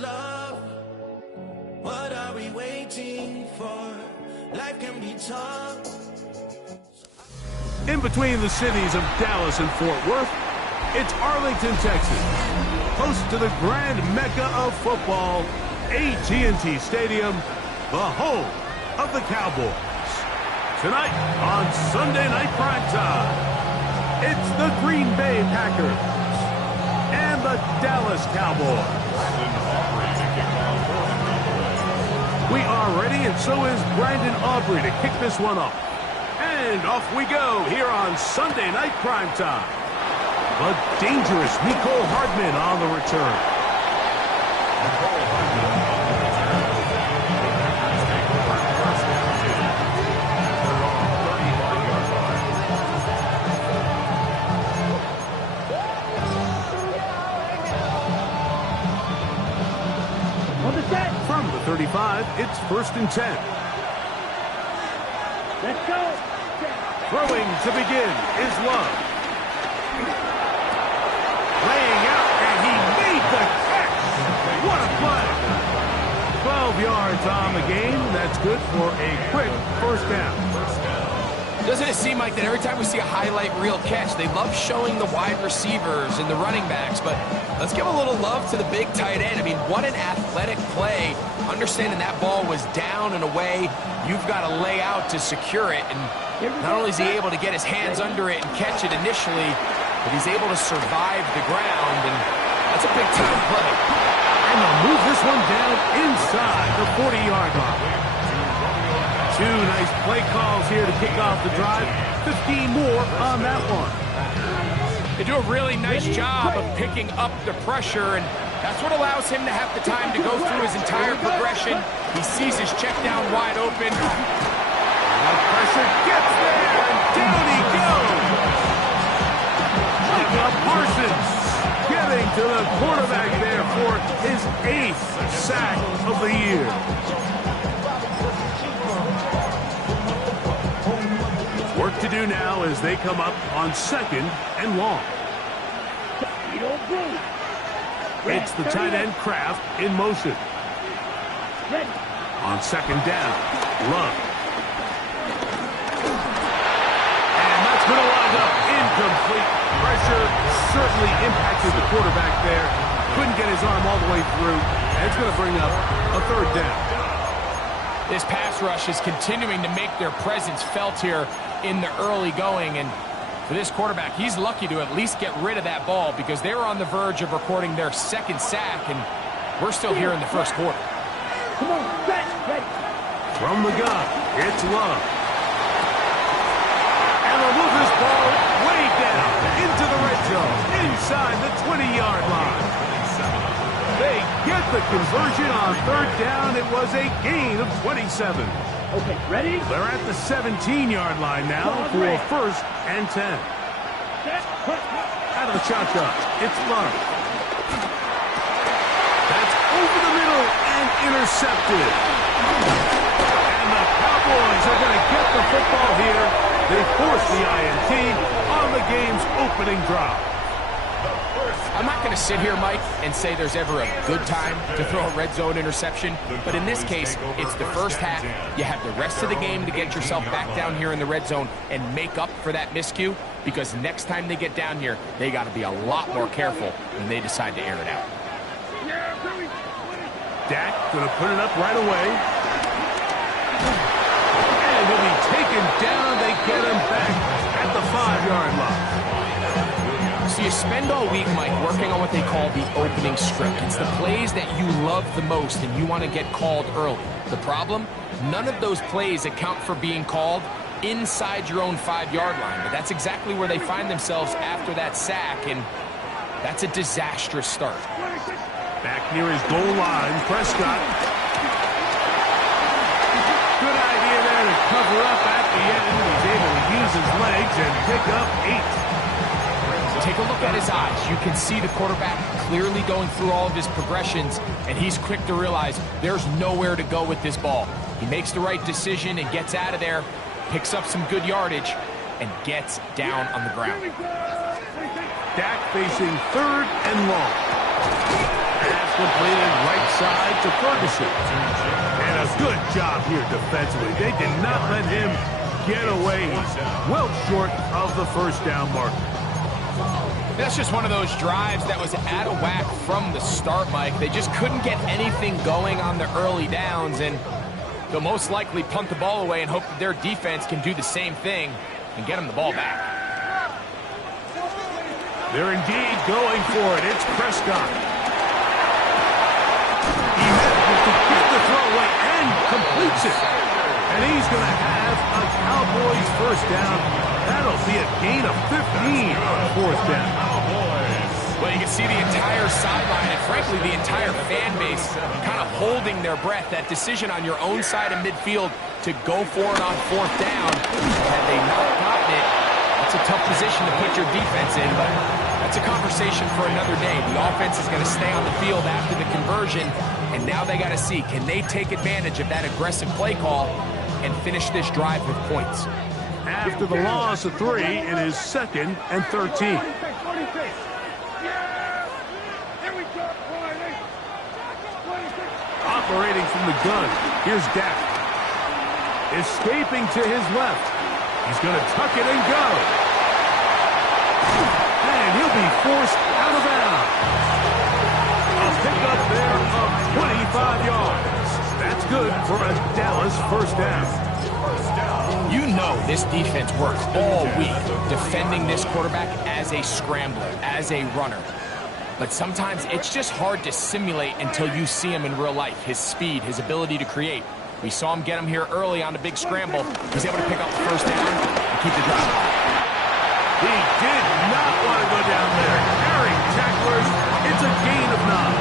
love. What are we waiting for? Life can be tough. In between the cities of Dallas and Fort Worth, it's Arlington, Texas, close to the grand mecca of football, AT&T Stadium, the home of the Cowboys. Tonight on Sunday Night Primetime, it's the Green Bay Packers and the Dallas Cowboys. We are ready, and so is Brandon Aubrey to kick this one off. And off we go here on Sunday Night Primetime. The dangerous Mecole Hardman on the return. From the 35, it's 1st and 10. Let's go. Throwing to begin is Love. Laying out, and he made the catch. What a play. 12 yards on the game. That's good for a quick first down. Doesn't it seem like that every time we see a highlight reel catch, they love showing the wide receivers and the running backs, but let's give a little love to the big tight end. I mean, what an athletic play. Understanding that ball was down and away, you've got to lay out to secure it, and not only is he able to get his hands under it and catch it initially, but he's able to survive the ground, and that's a big-time play. And they'll move this one down inside the 40-yard line. Two nice play calls here to kick off the drive. 15 more on that one. They do a really nice job of picking up the pressure, and that's what allows him to have the time to go through his entire progression. He sees his check down wide open. The pressure gets there, and down he goes. Micah Parsons getting to the quarterback there for his 8th sack of the year. Work to do now as they come up on 2nd and long. It's the tight end Kraft in motion. On 2nd down, Love. And that's going to wind up incomplete. Pressure certainly impacted the quarterback there. Couldn't get his arm all the way through. And it's going to bring up a 3rd down. This pass rush is continuing to make their presence felt here in the early going, and for this quarterback, he's lucky to at least get rid of that ball because they were on the verge of recording their 2nd sack, and we're still here in the 1st quarter. Come on, ready. From the gun, it's Love. And they'll move this ball way down into the red zone, inside the 20-yard line. They get the conversion on 3rd down. It was a gain of 27. Okay, ready? They're at the 17-yard line now for a 1st and 10. Out of the shotgun, it's Love. That's over the middle and intercepted. And the Cowboys are going to get the football here. They force the INT on the game's opening drive. I'm not going to sit here, Mike, and say there's ever a good time to throw a red zone interception, but in this case, it's the first half. You have the rest of the game to get yourself back down here in the red zone and make up for that miscue, because next time they get down here, they got to be a lot more careful when they decide to air it out. Dak going to put it up right away. And he'll be taken down. They get him back at the 5-yard line. So you spend all week, Mike, working on what they call the opening strip. It's the plays that you love the most and you want to get called early. The problem? None of those plays account for being called inside your own 5-yard line. But that's exactly where they find themselves after that sack, and that's a disastrous start. Back near his goal line, Prescott. Good idea there to cover up at the end. He's able to use his legs and pick up 8. Take a look at his eyes. You can see the quarterback clearly going through all of his progressions, and he's quick to realize there's nowhere to go with this ball. He makes the right decision and gets out of there, picks up some good yardage, and gets down on the ground. Dak facing 3rd and long. Pass completed right outside to Ferguson. And a good job here defensively. They did not let him get away. Well short of the first down mark. That's just one of those drives that was out of whack from the start, Mike. They just couldn't get anything going on the early downs, and they'll most likely punt the ball away and hope that their defense can do the same thing and get them the ball back. They're indeed going for it. It's Prescott. He manages to get the throw away and completes it. And he's going to have a Cowboys first down. That'll be a gain of 15 on fourth down. Well, you can see the entire sideline and, frankly, the entire fan base kind of holding their breath. That decision on your own side of midfield to go for it on fourth down, had they not gotten it, it's a tough position to put your defense in, but that's a conversation for another day. The offense is going to stay on the field after the conversion, and now they got to see, can they take advantage of that aggressive play call and finish this drive with points? After the loss of 3, it is 2nd and 13. Operating from the gun, here's Dak. Escaping to his left. He's going to tuck it and go. And he'll be forced out of bounds. A pickup there of 25 yards. That's good for a Dallas first down. You know this defense works all week defending this quarterback as a scrambler, as a runner. But sometimes it's just hard to simulate until you see him in real life. His speed, his ability to create. We saw him get him here early on the big scramble. He's able to pick up the first down and keep the drive alive. He did not want to go down there. Carrying tacklers, it's a gain of 9.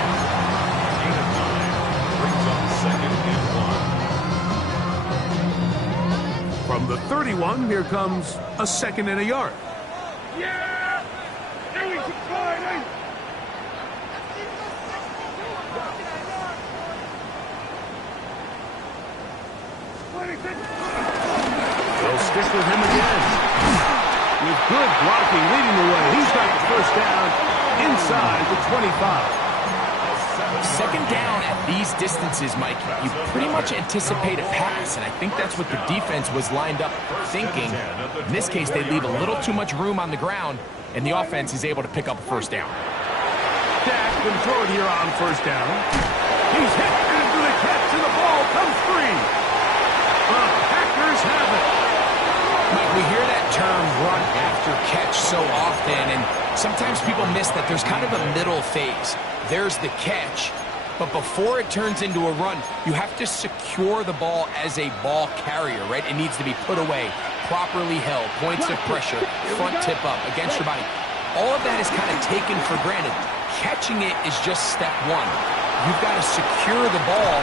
Gain of 9 brings up 2nd and 1. From the 31, here comes a 2nd and a yard. Yeah! Here we go, Friday! They'll stick with him again. With good blocking leading the way, he's got the first down inside the 25. 2nd down at these distances, Mike, you pretty much anticipate a pass, and I think that's what the defense was lined up thinking. In this case, they leave a little too much room on the ground, and the offense is able to pick up a first down. Dak can throw it here on first down. He's hit after the catch, and the ball comes free. The Packers have it. Mike, we hear that term run after catch so often, and sometimes people miss that there's kind of a middle phase. There's the catch, but before it turns into a run, you have to secure the ball as a ball carrier, right? It needs to be put away, properly held, points of pressure, front tip up, against your body. All of that is kind of taken for granted. Catching it is just step one. You've got to secure the ball.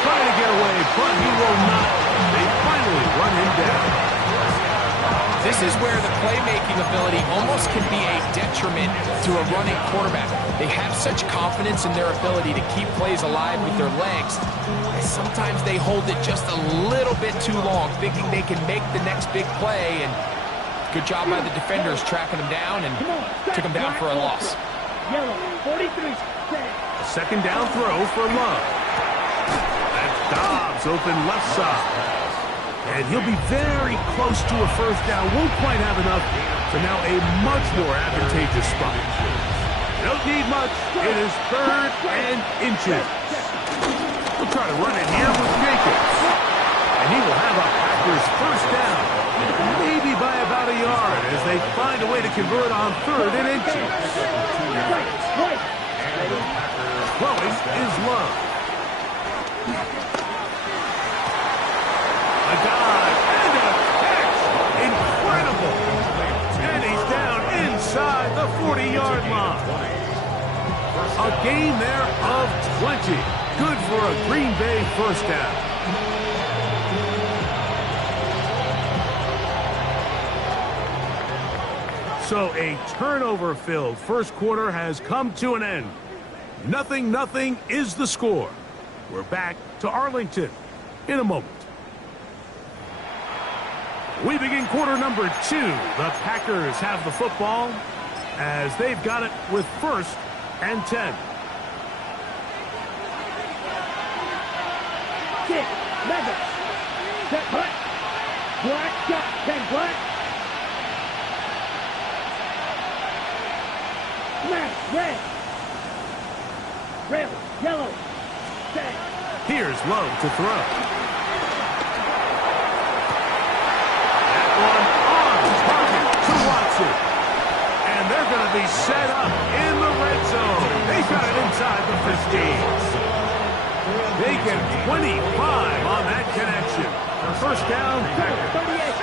Trying to get away, but he will not. They finally run him down. This is where the playmaking ability almost can be a detriment to a running quarterback. They have such confidence in their ability to keep plays alive with their legs. Sometimes they hold it just a little bit too long, thinking they can make the next big play, and good job by the defenders tracking him down and took him down for a loss. Yellow, 43, A 2nd down throw for Love. That's Dobbs open left side. And he'll be very close to a first down. Won't quite have enough to now a much more advantageous spot. Don't need much. It is 3rd and inches. We'll try to run it here with Jacobs. And he will have a Packers first down. Maybe by about a yard as they find a way to convert on 3rd and inches. Throwing is Love. A dive and a catch. Incredible. And he's down inside the 40-yard line. A gain there of 20. Good for a Green Bay first down. So a turnover-filled first quarter has come to an end. 0-0 is the score. We're back to Arlington in a moment. We begin quarter number 2. The Packers have the football as they've got it with 1st and 10. 6, Mega. Set black. Black got 10 black. Smash red. Red, yellow. Set. Here's Love to throw. That one on target to Watson. And they're going to be set up in the red zone. They've got it inside the 15. They get 25 on that connection. First down, Packers.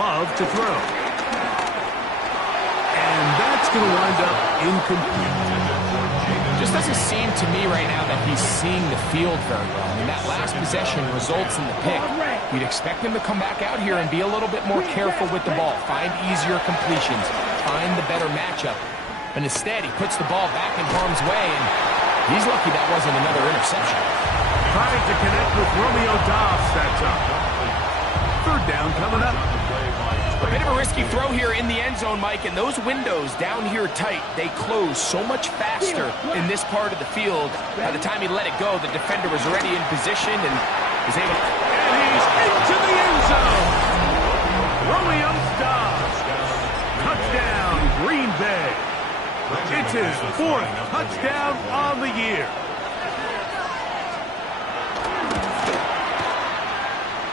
Love to throw. And that's going to wind up incomplete. Just doesn't seem to me right now that he's seeing the field very well. I mean, that last possession results in the pick. You'd expect him to come back out here and be a little bit more careful with the ball, find easier completions, find the better matchup. But instead, he puts the ball back in harm's way, and he's lucky that wasn't another interception. Trying to connect with Romeo Dobbs that time. Third down coming up. A bit of a risky throw here in the end zone, Mike, and those windows down here tight, they close so much faster in this part of the field. By the time he let it go, the defender was already in position and was able to... And he's into the end zone. Romeo Dobbs. Touchdown, Green Bay. It's his 4th touchdown on the year.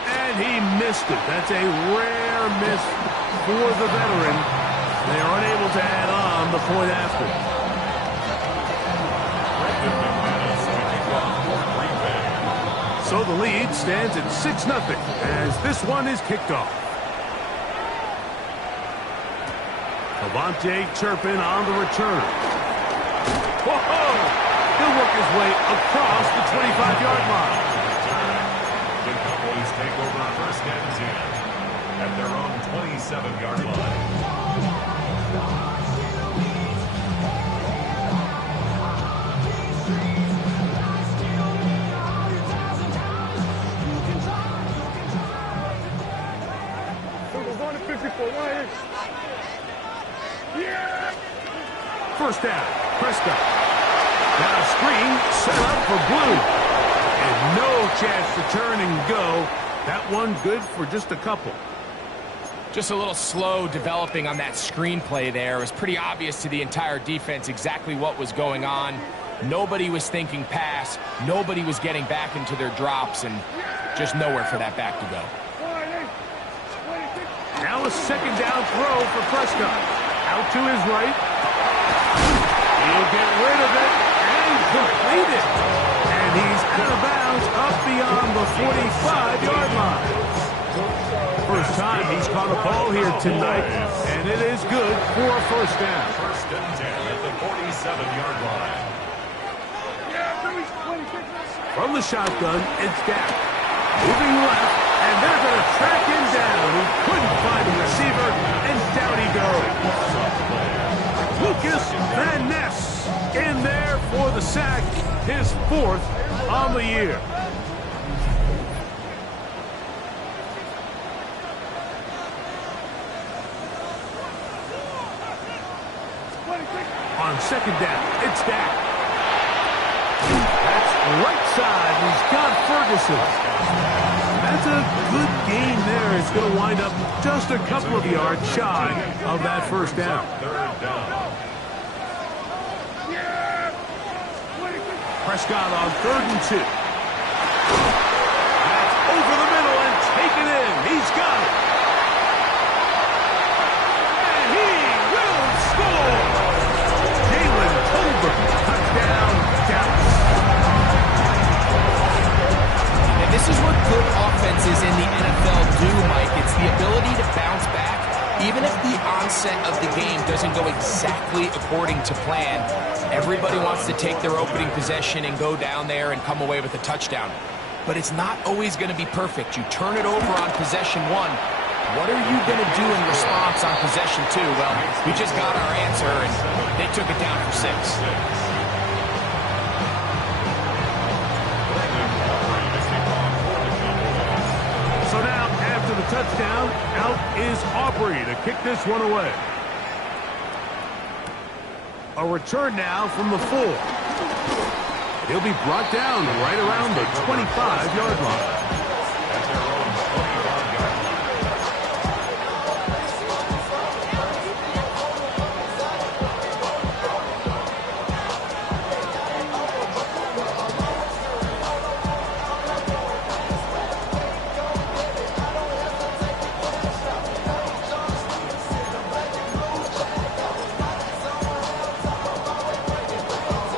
And he missed it. That's a rare miss for the veteran. They are unable to add on the point after. So the lead stands at 6-0 as this one is kicked off. Avante Turpin on the return. Whoa! He'll work his way across the 25-yard line. The Cowboys take over first and 10 at their own 27-yard line. We're going to 54. Right. Yeah. First down, Prescott. Now a screen set up for Blue. And no chance to turn and go. That one good for just a couple. Just a little slow developing on that screenplay there. It was pretty obvious to the entire defense exactly what was going on. Nobody was thinking pass. Nobody was getting back into their drops, and just nowhere for that back to go. Now a second down throw for Prescott. Out to his right. He'll get rid of it and complete it. And he's out of bounds up beyond the 45-yard line. First time he's caught a ball here tonight, and it is good for a first down. First and 10 at the 47-yard line. From the shotgun, it's Dak. Moving left, and they're going to track him down. He couldn't find a receiver, and down he goes. Lucas Van Ness in there for the sack, his 4th on the year. On second down, it's Dak. That's right side. He's got Ferguson. That's a good game there. It's going to wind up just a couple of yards shy of that first down. Third down. Prescott on 3rd and 2. That's over the middle and taken in. He's got it. And he will score. Jalen Tolbert, touchdown, Dallas. And this is what good offenses in the NFL do, Mike. It's the ability to bounce back, even if the onset of the game doesn't go exactly according to plan. Everybody wants to take their opening possession and go down there and come away with a touchdown. But it's not always going to be perfect. You turn it over on possession 1. What are you going to do in response on possession 2? Well, we just got our answer, and they took it down for 6. So now, after the touchdown, out is Aubrey to kick this one away. A return now from the 4. He'll be brought down right around the 25-yard line. At their own 25-yard line.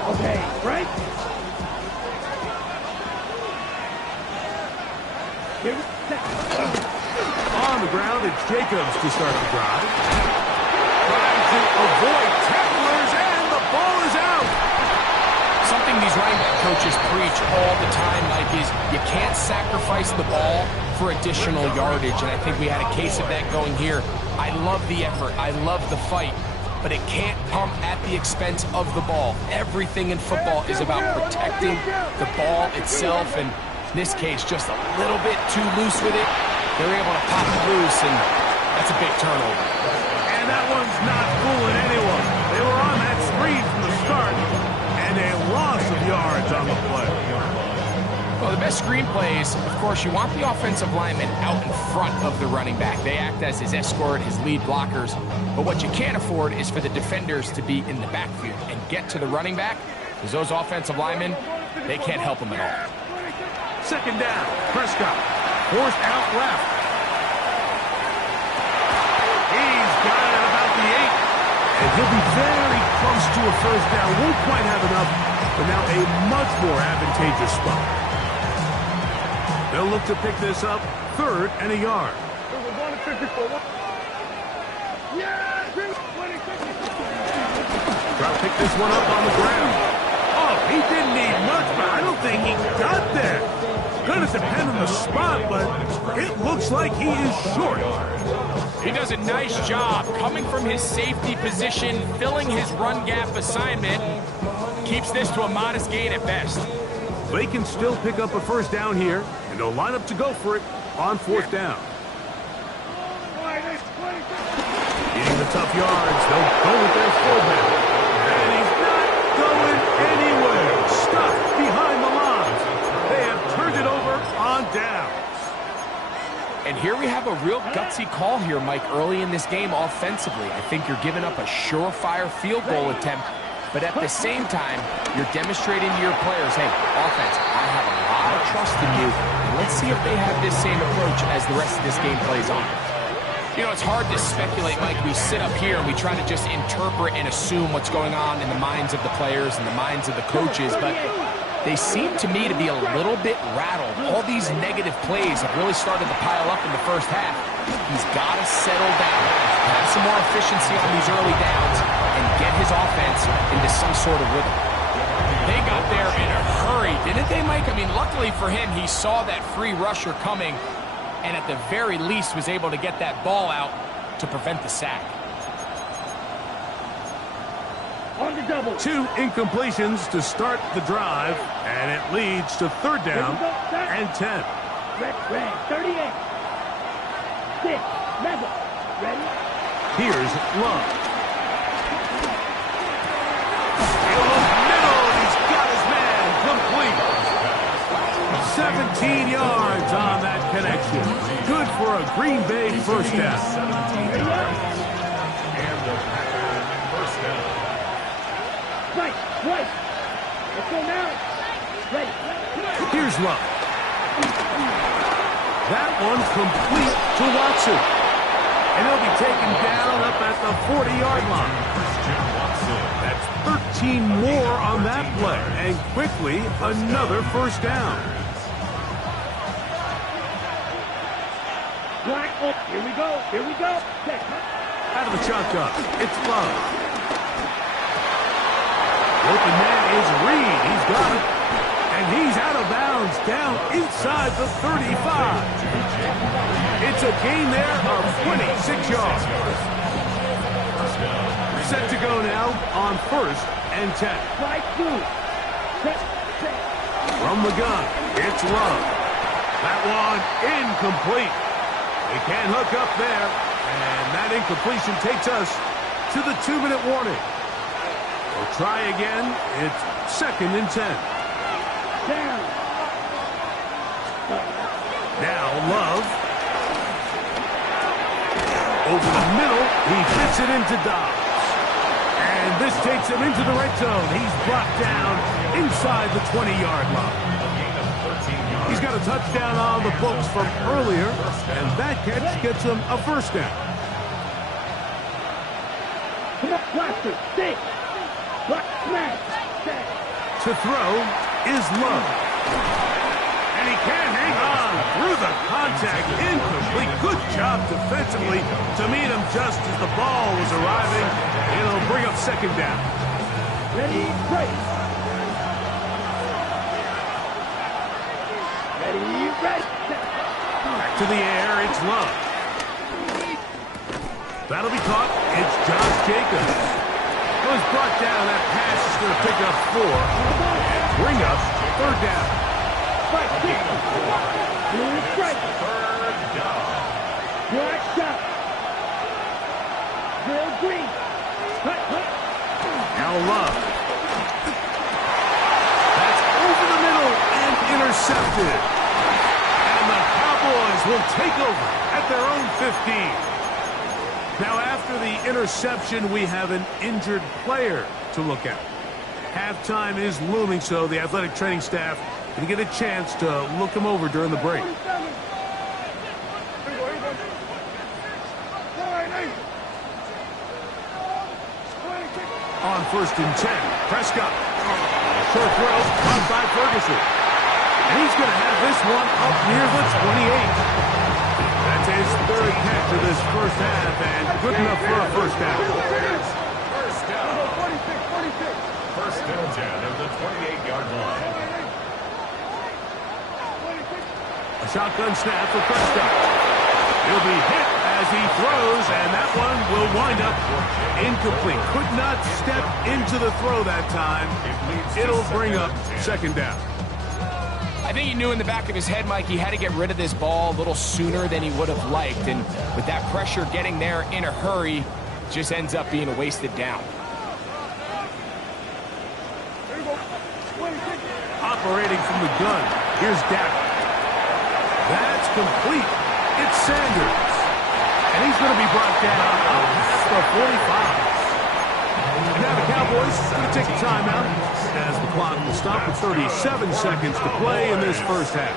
Okay, right? Here we go. On the ground, it's Jacobs to start the drive. Trying to avoid tacklers, and the ball is out. Something these running back coaches preach all the time, Mike, is you can't sacrifice the ball for additional yardage, and I think we had a case of that going here. I love the effort. I love the fight. But it can't come at the expense of the ball. Everything in football is about protecting the ball itself, and in this case, just a little bit too loose with it. They're able to pop it loose, and that's a big turnover. And that one's not fooling anyone. They were on that screen from the start, and a loss of yards on the play. Well, the best screen plays, of course, you want the offensive lineman out in front of the running back. They act as his escort, his lead blockers. But what you can't afford is for the defenders to be in the backfield and get to the running back, because those offensive linemen, they can't help him at all. Second down, Prescott, forced out left. He's got it at about the 8. And he'll be very close to a first down. Won't quite have enough, but now a much more advantageous spot. They'll look to pick this up, 3rd and a yard. Try to pick this one up on the ground. Oh, he didn't need much, but I don't think he got there. Going to depend on the spot, but it looks like he is short. He does a nice job coming from his safety position, filling his run gap assignment, keeps this to a modest gain at best. They can still pick up a first down here, and they'll line up to go for it on 4th down. Getting the tough yards, they'll go with their fullback. And he's not going anywhere. Stuck behind the lines. They have turned it over on downs. And here we have a real gutsy call here, Mike, early in this game offensively. I think you're giving up a surefire field goal attempt, but at the same time, you're demonstrating to your players, hey, offense, I have a lot of trust in you, and let's see if they have this same approach as the rest of this game plays on. You know, it's hard to speculate, Mike. We sit up here and we try to just interpret and assume what's going on in the minds of the players and the minds of the coaches, but they seem to me to be a little bit rattled. All these negative plays have really started to pile up in the first half. He's got to settle down, have some more efficiency on these early downs, and get his offense into some sort of rhythm. They got there in a hurry, didn't they, Mike? I mean, luckily for him, he saw that free rusher coming, and at the very least was able to get that ball out to prevent the sack. On the double. 2 incompletions to start the drive, and it leads to 3rd down and 10. Red, 38. 6, level. Ready? Here's Love. Middle, he's got his man complete. 17 yards on that connection. Good for a Green Bay first down. And the Packers first down. Right. Let's go now. Ready. Here's Love. That one complete to Watson. And he'll be taken down up at the 40-yard line. That's 13 more on that play. And quickly, another first down. Black. Oh, here we go. Set. Out of the shotgun, it's Love. Open man is Reed. He's got it. And he's out of bounds down inside the 35. It's a gain there of 26 yards. Set to go now on 1st and 10. Right through. Set. From the gun, it's Love. That one incomplete. They can't hook up there. And that incompletion takes us to the 2-minute warning. We'll try again. It's 2nd and 10. Down. Now Love. Over the middle, he fits it into Dobbs. And this takes him into the red zone. He's brought down inside the 20-yard line. He's got a touchdown on the books from earlier, and that catch gets him a first down. Come on, blaster, stay. Block, smash, stay. To throw is Love. And he can't hang on through the contact. Incomplete. Good job defensively to meet him just as the ball was arriving. It'll bring up second down. Ready, break. Ready, break. Back to the air, it's Love. That'll be caught. It's Josh Jacobs. Was brought down. That pass is going to pick up 4 and bring us third down. Fight, kick. Blue strike. Black shot. Drill green. Cut, cut. Now Love. That's over the middle and intercepted. And the Cowboys will take over at their own 15. Now, after the interception, we have an injured player to look at. Halftime is looming, so the athletic training staff can get a chance to look him over during the break. On 1st and 10, Prescott. Short throw, caught by Ferguson. And he's going to have this one up near the 28. That's his third catch of this first half, and good enough for a first down. First down. 1st and 10 at the 28-yard line. A shotgun snap for Prescott. He'll be hit as he throws, and that one will wind up incomplete. Could not step into the throw that time. It'll bring up second down. I think he knew in the back of his head, Mike, he had to get rid of this ball a little sooner than he would have liked. And with that pressure getting there in a hurry, just ends up being a wasted down. Operating from the gun, here's Dak. That's complete. It's Sanders. And he's going to be brought down up past the 45. Now the Cowboys going to take a timeout as the clock will stop with 37 seconds to play in this first half.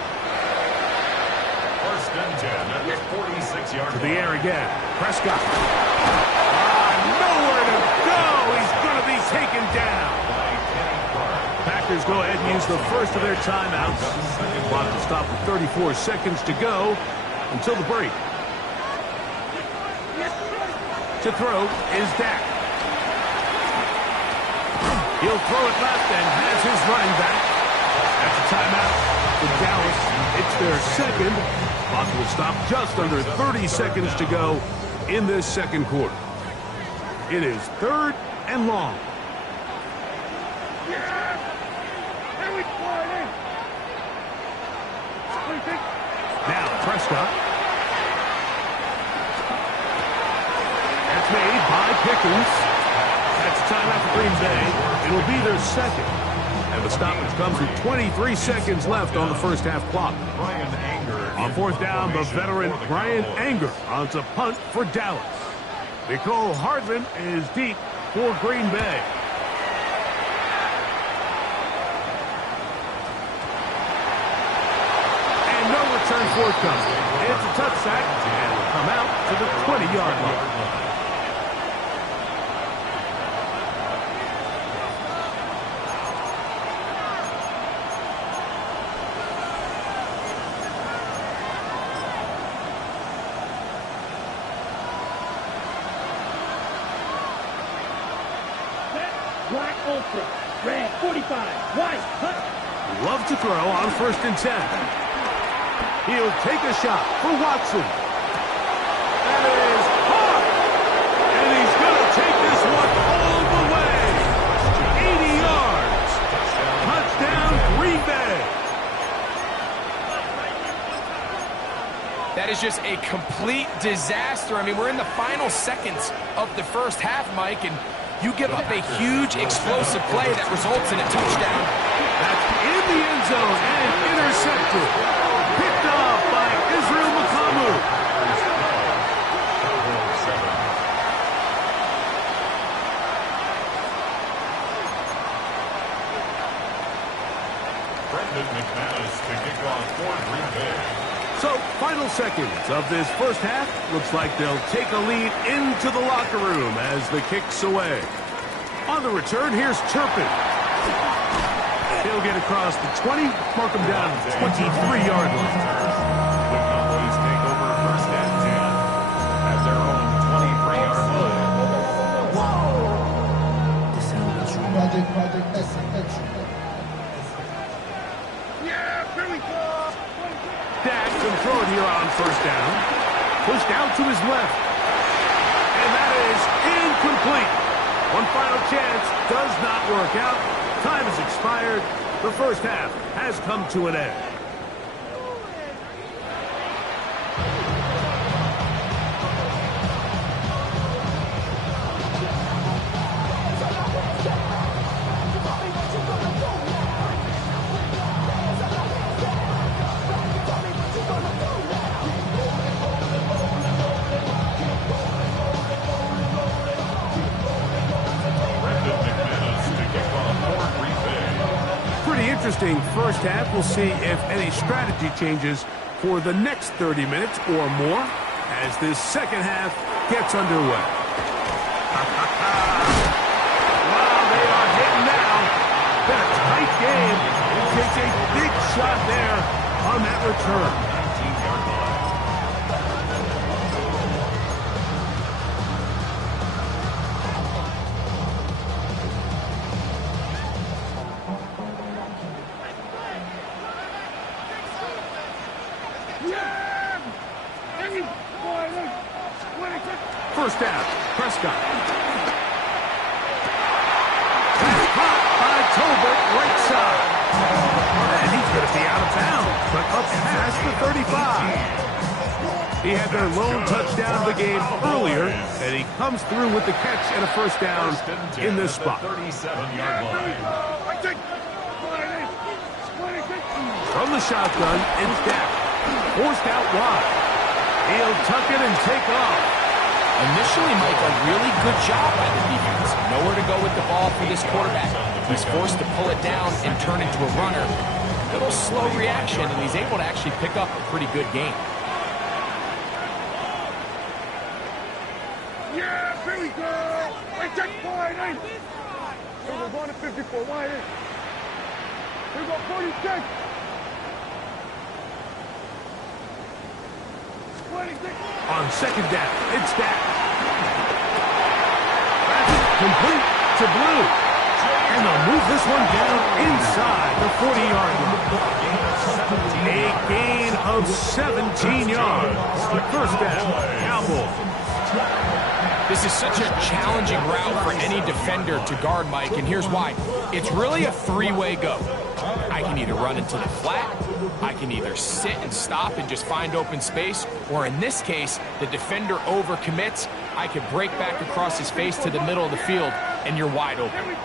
1st and 10 at the 46-yard line. To the air again. Prescott. Nowhere to go. He's going to be taken down. Packers go ahead and use the first of their timeouts. The clock will stop with 34 seconds to go until the break. To throw is Dak. He'll throw it left and has his running back. That's a timeout for Dallas. It's their second. Clock will stop just under 30 seconds to go in this second quarter. It is 3rd and long. Now Prescott. That's made by Pickens. That's a timeout for Green Bay. It'll be their second. And the stoppage comes with 23 seconds left on the first half clock. On 4th down, the veteran Brian Anger on to punt for Dallas. Nicole Hardman is deep for Green Bay. And no return forthcoming. It's a touch sack, and will come out to the 20-yard line. Black ultra. Red 45. White. Cut. Love to throw on 1st and 10. He'll take a shot for Watson. That is hard. And he's going to take this one all the way. 80 yards. Touchdown, Green Bay. That is just a complete disaster. I mean, we're in the final seconds of the first half, Mike, and you give up a huge explosive play that results in a touchdown. That's in the end zone and intercepted. Picked off by Israel Makamu. To kick off for Green Bay. So, final seconds of this first half. Looks like they'll take a lead into the locker room as the kick's away. On the return, here's Turpin. He'll get across the 20, mark him down at the 23-yard line. The Cowboys take over first and 10 at their own 23-yard line. Dak can throw it here on first down. Pushed out to his left. And that is incomplete. One final chance does not work out. Time has expired. The first half has come to an end. Interesting first half. We'll see if any strategy changes for the next 30 minutes or more as this second half gets underway. Wow, they are hitting now. Been a tight game. He takes a big shot there on that return. 19-yard line. First down, Prescott. That's caught by Tolbert, right side. And he's going to be out of bounds, but up past the 35. He had their lone touchdown of the game earlier, and he comes through with the catch and a first down in this spot. 37-yard line. From the shotgun, it's Dak. Forced out wide. He'll tuck it and take off. Initially, Mike, a really good job by the defense. Nowhere to go with the ball for this quarterback. He's forced to pull it down and turn into a runner. A little slow reaction, and he's able to actually pick up a pretty good game. Yeah, here we go. I check wide eight. Here we're going to 54, wide eight. Here we go, 46. 26. On second down, it's Dak. That's complete to Blue. And they'll move this one down inside the 40-yard line. A gain of 17 yards. First down, Cowboys. This is such a challenging route for any defender to guard, Mike, and here's why. It's really a three-way go. I can either run into the flat, I can either sit and stop and just find open space, or in this case, the defender overcommits. I could break back across his face to the middle of the field, and you're wide open. Here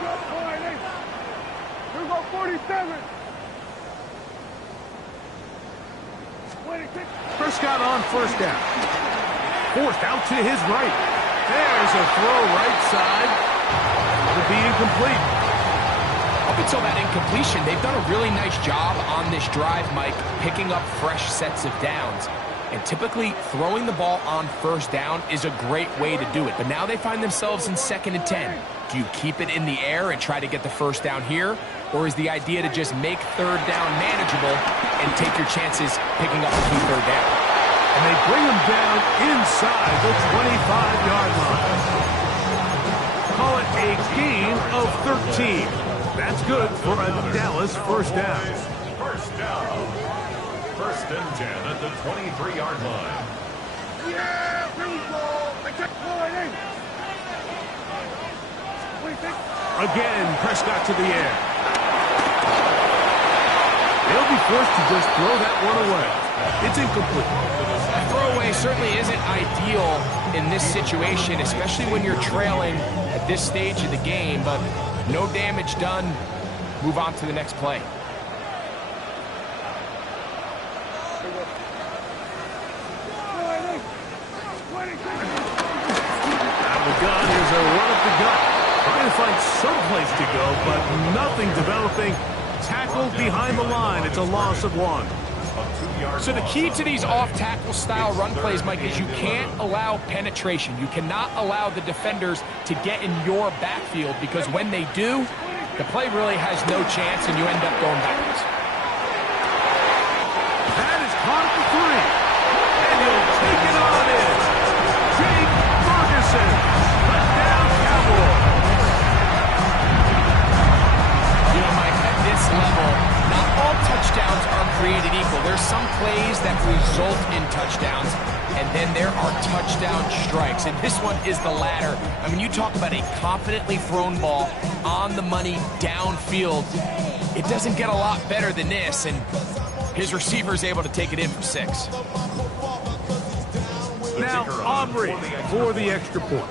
we go, 47. 26. Prescott on first down. Forced out to his right. There's a throw right side. It'll be incomplete. Up until that incompletion, they've done a really nice job on this drive, Mike, picking up fresh sets of downs. And typically, throwing the ball on first down is a great way to do it. But now they find themselves in 2nd and 10. Do you keep it in the air and try to get the first down here? Or is the idea to just make third down manageable and take your chances picking up a key third down? And they bring him down inside the 25-yard line. Call it a gain of 13. That's good for a Dallas first down. First down. First and 10 at the 23-yard line. Yeah, here we go. I check wide eight. 26. Again, Prescott to the air. They'll be forced to just throw that one away. It's incomplete. A throwaway certainly isn't ideal in this situation, especially when you're trailing at this stage of the game, but no damage done. Move on to the next play. Out of the gun, here's a run up the gut. Trying to find some place to go, but nothing developing. Tackled behind the line. It's a loss of 1. So the key to these off-tackle style run plays, Mike, is you can't allow penetration. You cannot allow the defenders to get in your backfield, because when they do, the play really has no chance and you end up going backwards. That is caught for 3. And he'll take it on in. Jake Ferguson. Touchdown, Cowboys. You know, Mike, at this level, not all touchdowns are created equal. There's some plays that result in touchdowns, and then there are touchdown strikes. And this one is the latter. I mean, you talk about a confidently thrown ball on the money downfield. It doesn't get a lot better than this, and his receiver is able to take it in for 6. Now Aubrey for the extra point.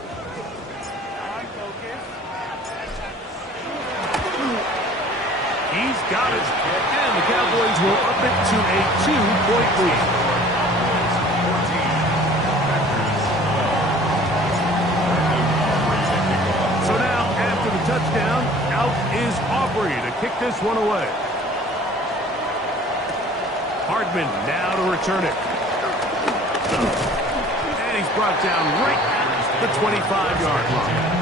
He's got it, and the Cowboys will up it to a 2-point lead. So now, after the touchdown, out is Aubrey to kick this one away. Hardman now to return it. And he's brought down right at the 25-yard line.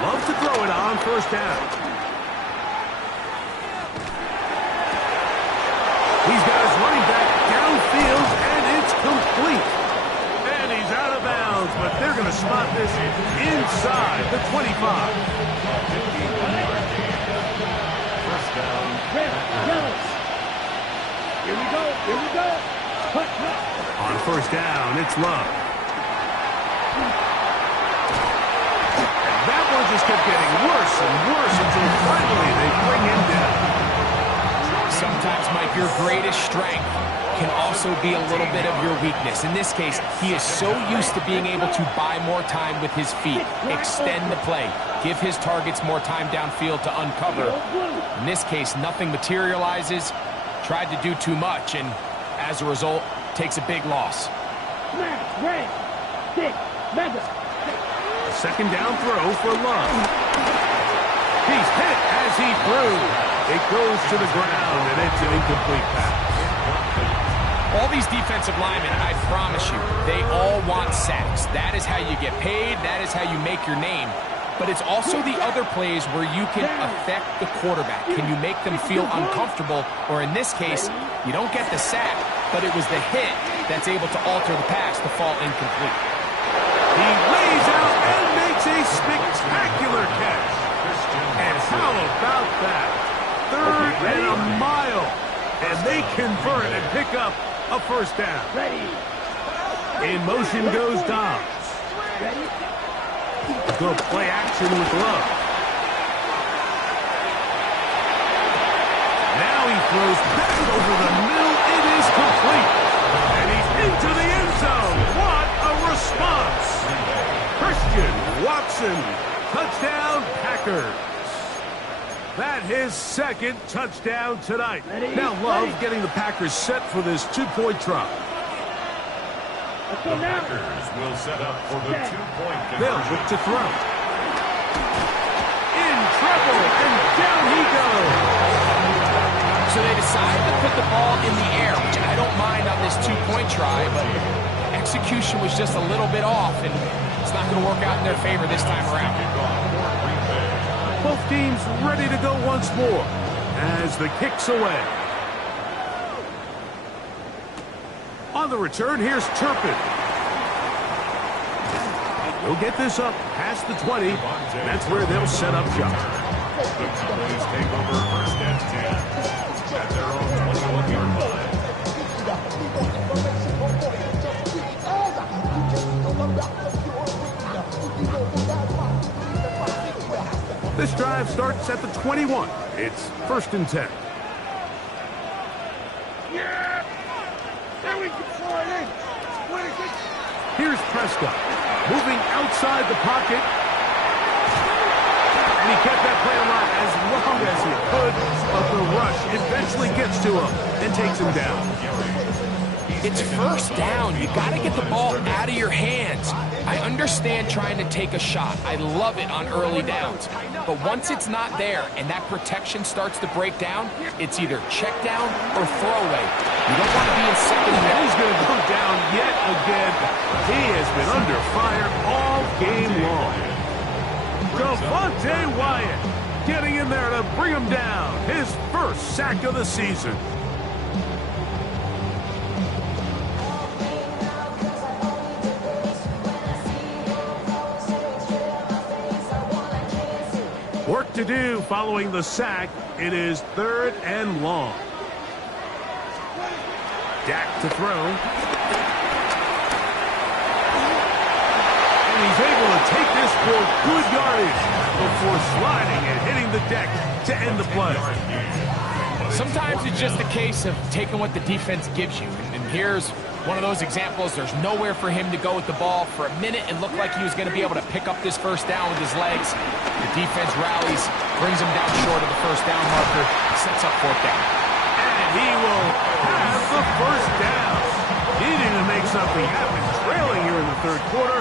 Loves to throw it on first down. He's got his running back downfield, and it's complete. And he's out of bounds, but they're going to spot this inside the 25. First down. Here we go. On first down, it's Love. That one just kept getting worse and worse until finally they bring him down. Sometimes, Mike, your greatest strength can also be a little bit of your weakness. In this case, he is so used to being able to buy more time with his feet, extend the play, give his targets more time downfield to uncover. In this case, nothing materializes, tried to do too much, and as a result, takes a big loss. A second down throw for Love. He's hit as he threw. It goes to the ground, and it's an incomplete pass. All these defensive linemen, I promise you, they all want sacks. That is how you get paid. That is how you make your name. But it's also the other plays where you can affect the quarterback. Can you make them feel uncomfortable? Or in this case, you don't get the sack, but it was the hit that's able to alter the pass to fall incomplete. He lays out and makes a spectacular catch. And how about that? 3rd and a mile. And they convert and pick up a first down. In motion goes Dobbs. Go play action with Love. Now he throws back over the middle. It is complete. And he's into the end zone. What a response. Christian Watson. Touchdown, Packers. That his second touchdown tonight. Now Love getting the Packers set for this 2-point try. The Packers will set up for the 2-point They'll conversion. look to throw. In trouble, and down he goes. So they decided to put the ball in the air, which I don't mind on this 2-point try, but execution was just a little bit off, and it's not going to work out in their favor this time around. Both teams ready to go once more as the kick's away. On the return, here's Turpin. He'll get this up past the 20. That's where they'll set up shop. The Cowboys take over first and 10 at their own 21-yard line. drive starts at the 21. It's 1st and 10. Yeah! There we go. Here's Prescott, moving outside the pocket. And he kept that play alive as long as he could, but the rush eventually gets to him and takes him down. It's 1st down. You got to get the ball out of your hands. I understand trying to take a shot. I love it on early downs. But once it's not there and that protection starts to break down, it's either check down or throwaway. You don't want to be in second and He's going to go down yet again. He has been under fire all game long. Devontae Wyatt getting in there to bring him down. His 1st sack of the season. Work to do following the sack. It is 3rd and long. Dak to throw. And he's able to take this for good yardage before sliding and hitting the deck to end the play. Sometimes it's just a case of taking what the defense gives you. And here's one of those examples. There's nowhere for him to go with the ball. For a minute, it looked like he was going to be able to pick up this 1st down with his legs. The defense rallies, brings him down short of the 1st down marker, sets up 4th down. And he will have the 1st down. He needed to make something happen. Trailing here in the 3rd quarter,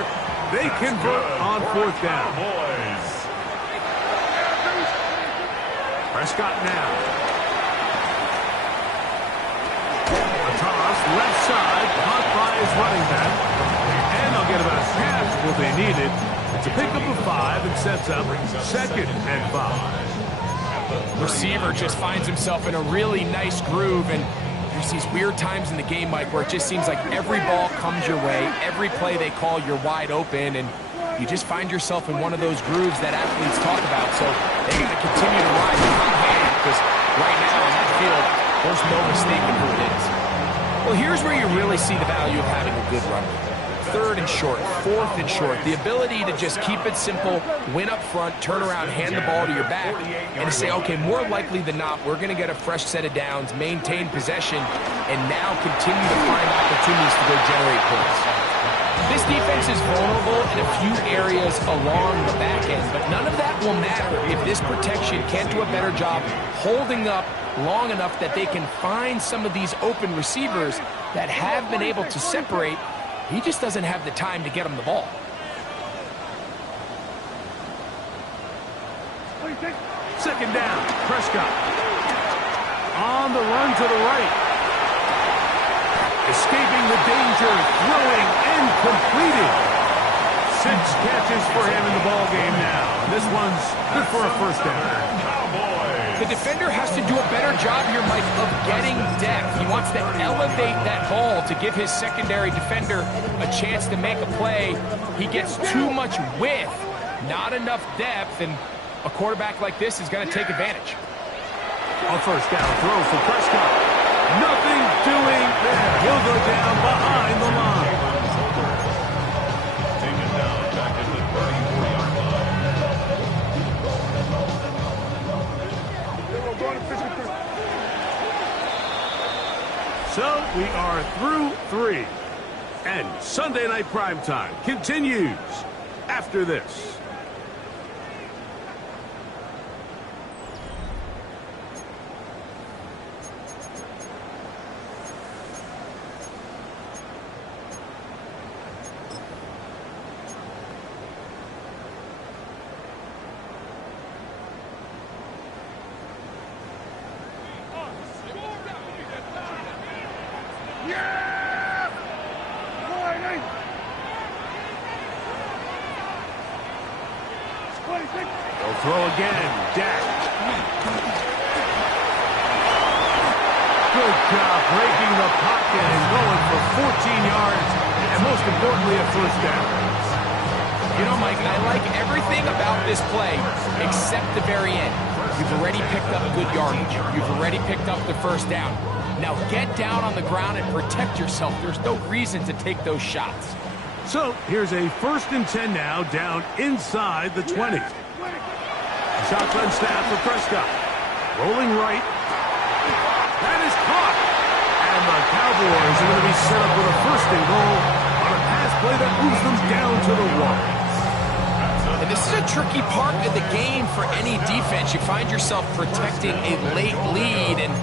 they convert on 4th down. Prescott now. A toss, left side, caught by his running back. And they'll get about half what they needed. It's a pickup of 5 and sets up 2nd and 5. Receiver just finds himself in a really nice groove, and there's these weird times in the game, Mike, where it just seems like every ball comes your way, every play they call, you're wide open, and you just find yourself in one of those grooves that athletes talk about. So they got to continue to ride the hot hand, because right now on that field, there's no mistaking who it is. Well, here's where you really see the value of having a good runner. 3rd and short, 4th and short. The ability to just keep it simple, win up front, turn around, hand the ball to your back, and to say, okay, more likely than not, we're going to get a fresh set of downs, maintain possession, and now continue to find opportunities to go generate points. This defense is vulnerable in a few areas along the back end, but none of that will matter if this protection can't do a better job holding up long enough that they can find some of these open receivers that have been able to separate. He just doesn't have the time to get him the ball. Second down, Prescott. On the run to the right. Escaping the danger, throwing and completing. 6 catches for him in the ball game now. This one's good for a 1st down. The defender has to do a better job here, Mike, of getting depth. He wants to elevate that ball to give his secondary defender a chance to make a play. He gets too much width, not enough depth, and a quarterback like this is going to take advantage. A 1st down throw for Prescott. Nothing doing there. He'll go down behind the line. Taken down back at the 34-yard line. So we are through 3. And Sunday Night Primetime continues after this. They'll throw again. Dak. Good job breaking the pocket and going for 14 yards, and most importantly, a 1st down. You know, Mike, I like everything about this play except the very end. You've already picked up good yardage. You've already picked up the 1st down. Now get down on the ground and protect yourself. There's no reason to take those shots. So here's a 1st and 10 now, down inside the 20. Shotgun snap for Prescott. Rolling right. That is caught. And the Cowboys are going to be set up with a 1st and goal on a pass play that moves them down to the 1. And this is a tricky part of the game for any defense. You find yourself protecting a late lead, and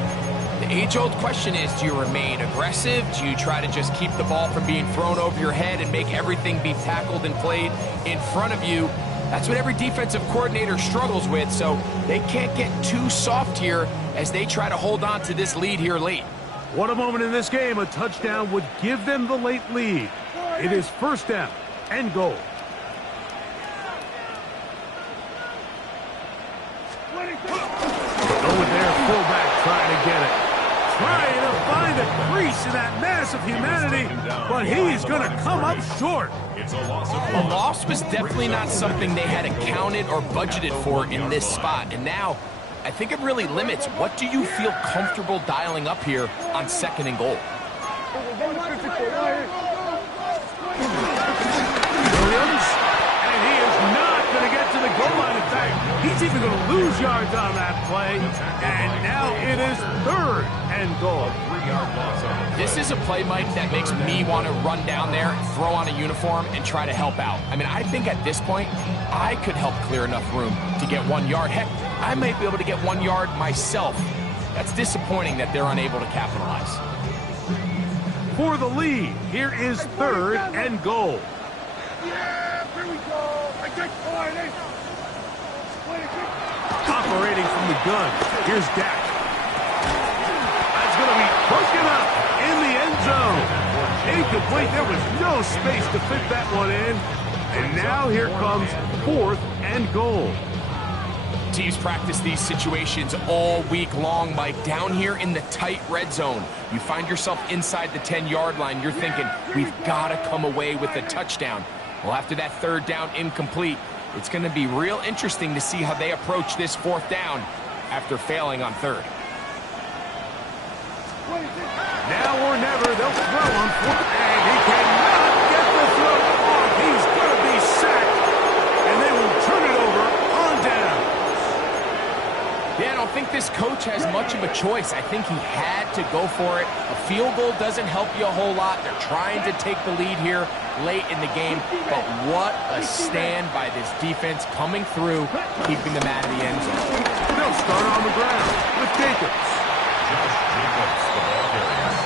the age-old question is, do you remain aggressive? Do you try to just keep the ball from being thrown over your head and make everything be tackled and played in front of you? That's what every defensive coordinator struggles with, so they can't get too soft here as they try to hold on to this lead here late. What a moment in this game. A touchdown would give them the late lead. It is 1st down and goal. Go with their fullback trying to get it. Trying to find a crease in that mass of humanity, but he's going to come up short. It's a loss of A loss was definitely not something they had accounted or budgeted for in this spot. And now, I think it really limits what do you feel comfortable dialing up here on 2nd and goal. Williams, and he is not going to get to the goal line. In fact, he's even going to lose yards on that play. And now it is 3rd and goal. This is a play, Mike, that makes me want to run down there, throw on a uniform, and try to help out. I mean, I think at this point, I could help clear enough room to get 1 yard. Heck, I might be able to get 1 yard myself. That's disappointing that they're unable to capitalize. For the lead, here is 3rd and goal. Yeah, here we go. I got point. Operating from the gun, here's Dak. That's going to be broken up in the end zone. Incomplete. There was no space to fit that one in. And now here comes 4th and goal. Teams practice these situations all week long, Mike. Down here in the tight red zone, you find yourself inside the 10-yard line. You're thinking, we've got to come away with a touchdown. Well, after that 3rd down incomplete, it's going to be real interesting to see how they approach this 4th down after failing on 3rd. Now or never, they'll throw on 4th, and he cannot get the throw off. He's going to be sacked, and they will turn it over on down. Yeah, I don't think this coach has much of a choice. I think he had to go for it. A field goal doesn't help you a whole lot. They're trying to take the lead here late in the game, but what a stand by this defense coming through, keeping them out of the end zone. They'll start on the ground with Jacobs. Josh Jacobs, the ball carrier.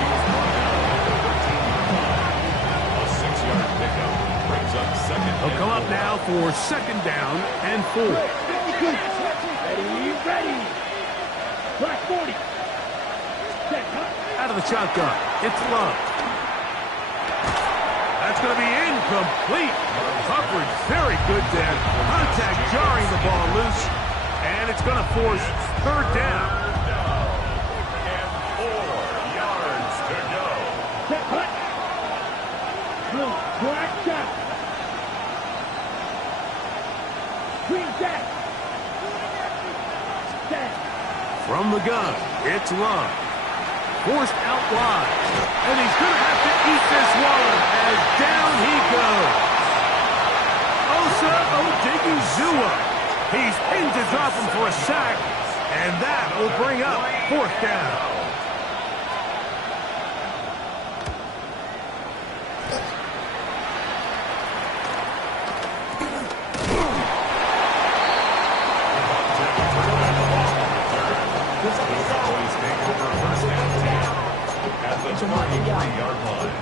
He was brought down at the 13-yard line. A 6-yard pickup brings up 2nd. They'll come up now for 2nd down and 4. Ready. Black 40. Out of the shotgun, it's Love. That's going to be incomplete. Coverage very good there. Contact jarring the ball loose. And it's going to force 3rd down. And 4 yards to go. Black shot. Green jack. From the gun, it's Love. Forced out wide. And he's going to have to eat this one as down he goes. Osa Odigizua. He's pinned to drop him for a sack. And that will bring up 4th down. At the 23-yard line.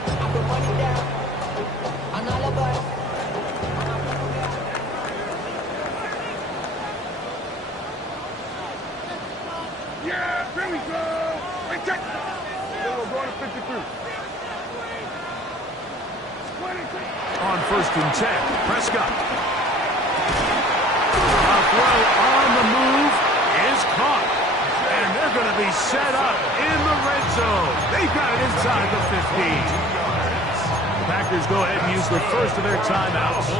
Yeah, here we go. I got we're going to 53. On 1st and 10, Prescott. A throw on the move is caught. And they're going to be set up in the red zone. They've got it inside the 15. The Packers go ahead and use the first of their timeouts.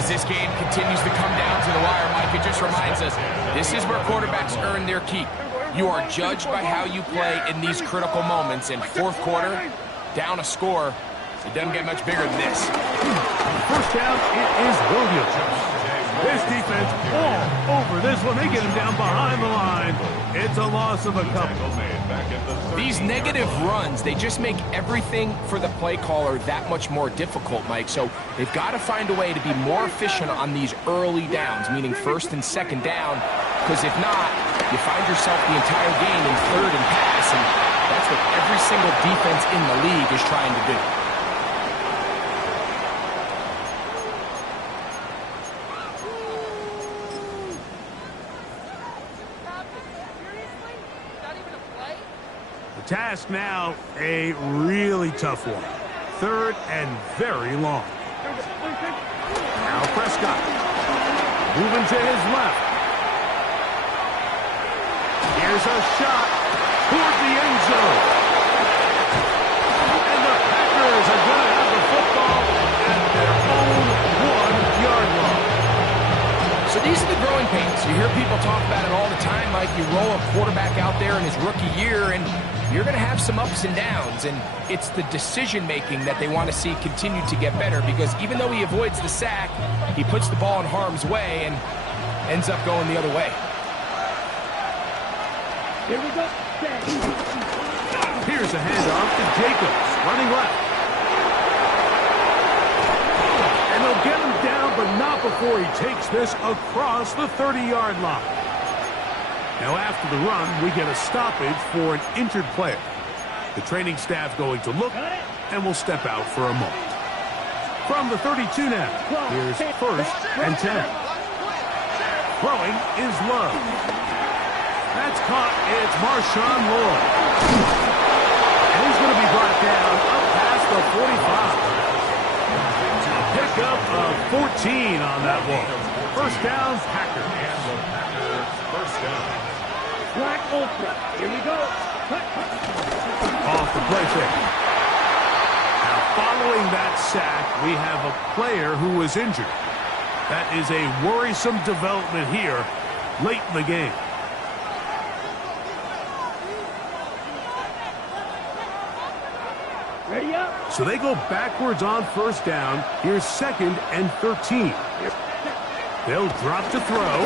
As this game continues to come down to the wire, Mike, it just reminds us, this is where quarterbacks earn their keep. You are judged by how you play in these critical moments. In 4th quarter, down a score, it doesn't get much bigger than this. 1st down, it is Williams. This defense all over this one. They get him down behind the line. It's a loss of a couple. These negative runs, they just make everything for the play caller that much more difficult, Mike. So they've got to find a way to be more efficient on these early downs, meaning first and second down, because if not, you find yourself the entire game in third and pass, and that's what every single defense in the league is trying to do. The task now, a really tough one. Third and very long. Now Prescott moving to his left. Here's a shot toward the end zone. And the Packers are going to have the football at their own 1-yard line. So these are the growing pains. You hear people talk about it all the time, Mike. You roll a quarterback out there in his rookie year, and you're going to have some ups and downs, and it's the decision-making that they want to see continue to get better, because even though he avoids the sack, he puts the ball in harm's way and ends up going the other way. Here we go. Here's a handoff to Jacobs, running left. And they'll get him down, but not before he takes this across the 30-yard line. Now, after the run, we get a stoppage for an injured player. The training staff going to look, and will step out for a moment. From the 32 now, here's first and 10. Throwing is Love. That's caught. It's Marshawn Lloyd. And he's going to be brought down up past the 45. A pickup of 14 on that one. First down, Packers. First down. Black open. Here we go. Off the play fake. Now, following that sack, we have a player who was injured. That is a worrisome development here late in the game. Ready up. So they go backwards on first down. Here's second and 13. They'll drop to throw.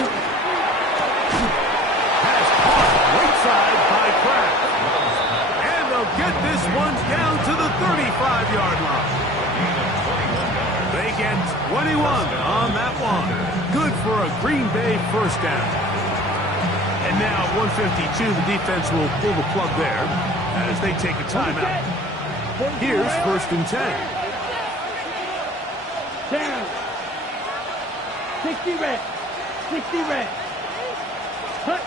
Pass caught right side by Kraft. And they'll get this one down to the 35-yard line. They get 21 on that one. Good for a Green Bay first down. And now at 152, the defense will pull the plug there as they take a timeout. Here's first and 10. Down. 60 red. 60 red. Cut.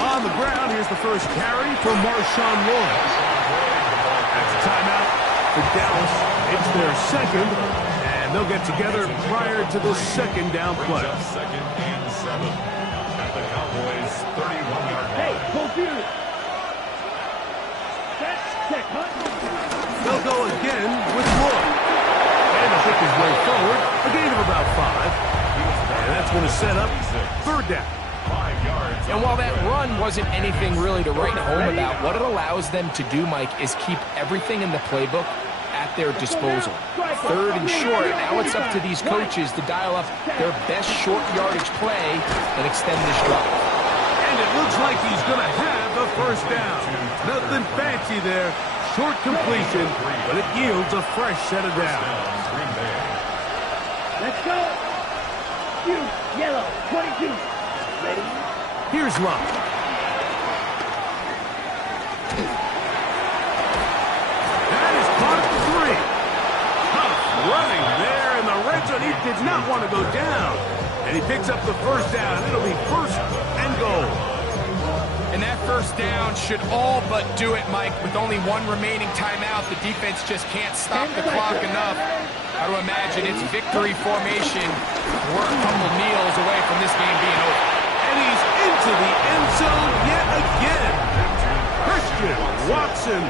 On the ground, here's the first carry for Marshawn Lloyd. That's a timeout for Dallas. It's their second, and they'll get together prior to the second down play. Second and 7 at the Cowboys' 31-yard line. Hey, go Fury. That's check, huh? They'll go again with Lloyd. And he'll pick his way forward, a gain of about 5. And that's going to set up third down. 5 yards. And while that run wasn't anything really to write home about, what it allows them to do, Mike, is keep everything in the playbook at their disposal. Third and short, now it's up to these coaches to dial up their best short yardage play and extend this drive. And it looks like he's going to have a first down. Nothing fancy there. Short completion, but it yields a fresh set of downs. Let's go. You, yellow, 22. Ready? Here's Love. That is caught at 3. Tough running there in the red zone. He did not want to go down. And he picks up the first down. It'll be first and goal. And that first down should all but do it, Mike. With only one remaining timeout, the defense just can't stop the clock enough. I would imagine it's victory formation. We're a couple kneels away from this game being over. And he's into the end zone yet again. Christian Watson,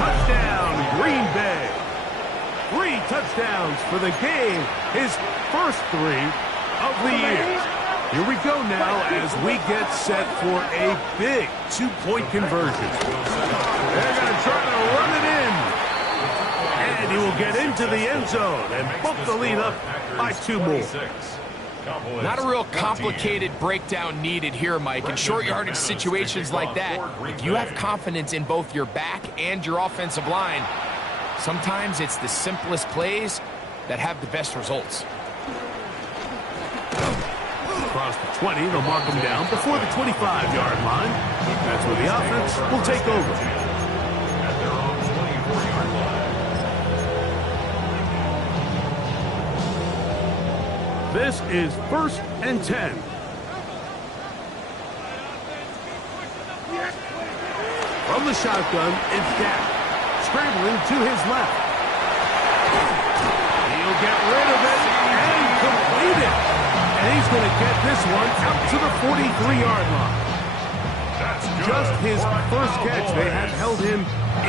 touchdown, Green Bay. 3 touchdowns for the game, his first 3 of the year. Here we go now as we get set for a big 2-point conversion. They're going to try to run it in. And he will get into the end zone and bump the lead up by 2 more. Cowboys Not a real 14. complicated breakdown needed here, Mike. In short yardage situations like that, if you have confidence in both your back and your offensive line, sometimes it's the simplest plays that have the best results. Across the 20, they'll mark him down before the 25-yard line. That's where the offense will take over. At their own 24-yard line. This is 1st and 10. From the shotgun, it's Dak. Scrambling to his left. He'll get rid of it and complete it. And he's going to get this one out to the 43-yard line. That's good. Just his first catch. They have held him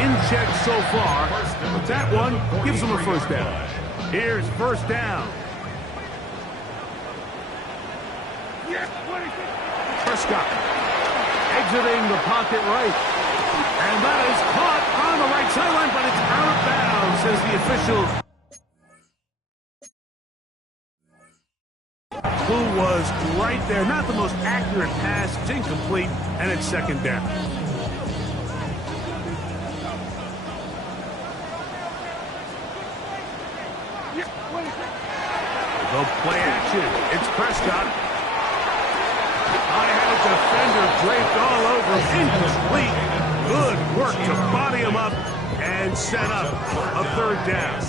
in check so far. But that one gives him a first down. Here's first down. Prescott exiting the pocket right. And that is caught on the right sideline, but it's out of bounds, says the official. Who was right there. Not the most accurate pass. It's incomplete, and it's second down. They'll play action. It's Prescott. I had a defender draped all over him. Incomplete. Good work to body him up and set up a third down.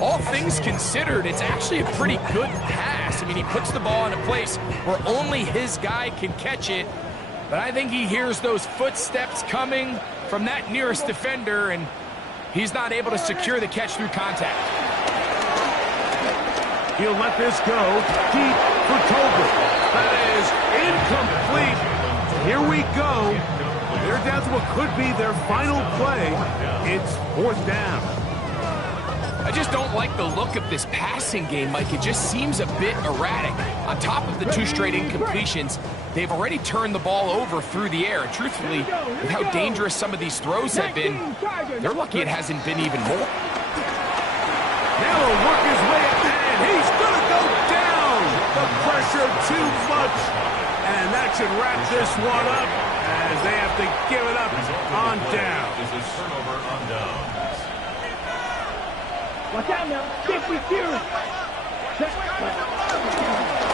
All things considered, it's actually a pretty good pass. I mean, he puts the ball in a place where only his guy can catch it. But I think he hears those footsteps coming from that nearest defender, and he's not able to secure the catch through contact. He'll let this go. Deep for Tolbert. That is incomplete. Here we go. They're down to what could be their final play. It's fourth down. I just don't like the look of this passing game, Mike. It just seems a bit erratic. On top of the 2 straight incompletions, they've already turned the ball over through the air. Truthfully, with how dangerous some of these throws have been, they're lucky it hasn't been even more. Now he'll work his way up, and he's going to go down. The pressure too much, and that should wrap this one up as they have to give it up on down. Is a turnover on down. Watch out now. Can't be serious.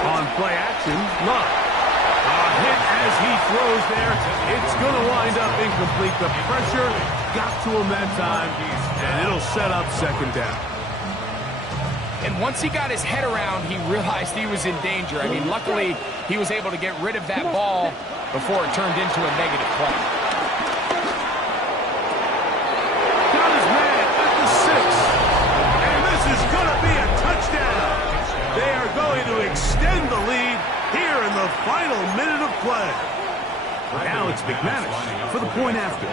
On play action, Luck. A hit as he throws there. It's going to wind up incomplete. The pressure got to him that time, and it'll set up second down. And once he got his head around, he realized he was in danger. I mean, luckily, he was able to get rid of that ball before it turned into a negative play. Got his man at the 6. And this is going to be a touchdown. They are going to extend the lead here in the final minute of play. Now it's McManus for the point after.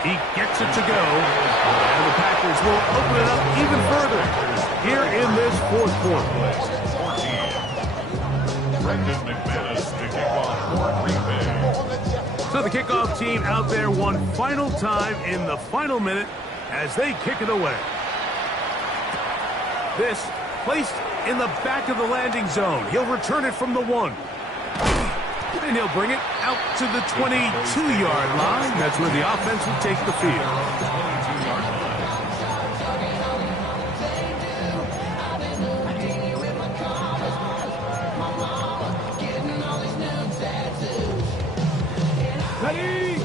He gets it to go, and the Packers will open it up even further here in this fourth quarter. 14. Brendan McManus to kick off for Green Bay. So the kickoff team out there one final time in the final minute as they kick it away. This placed in the back of the landing zone. He'll return it from the 1. And he'll bring it out to the 22-yard line. That's where the offense will take the field. 22-yard line. Ready?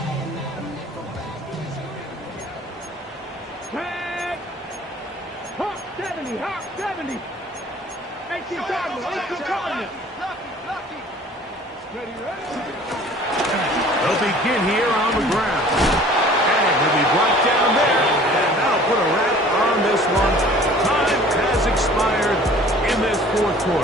Tag! Hawk 70, Hawk 70. 18 Cardinal, 18 Cardinal. Ready, ready? They'll begin here on the ground. And he'll be brought down there. And that'll put a wrap on this one. Time has expired in this fourth quarter.